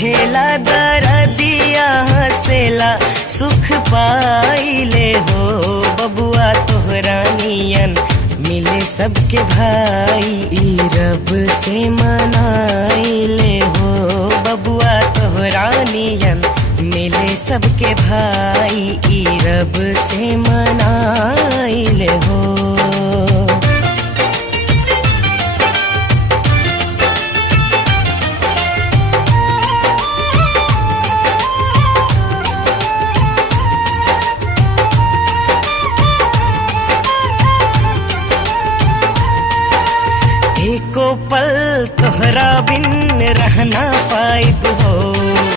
बुझेला दरदिया हसेला सुख पाइले हो बबुआ तोहरा नियन मिले सबके भाई ई रब से मनाइले हो बबुआ तोहरा नियन मिले सबके भाई ई रब से मनाइले हो। एको पल तोहरा बिन रहना पाइब हो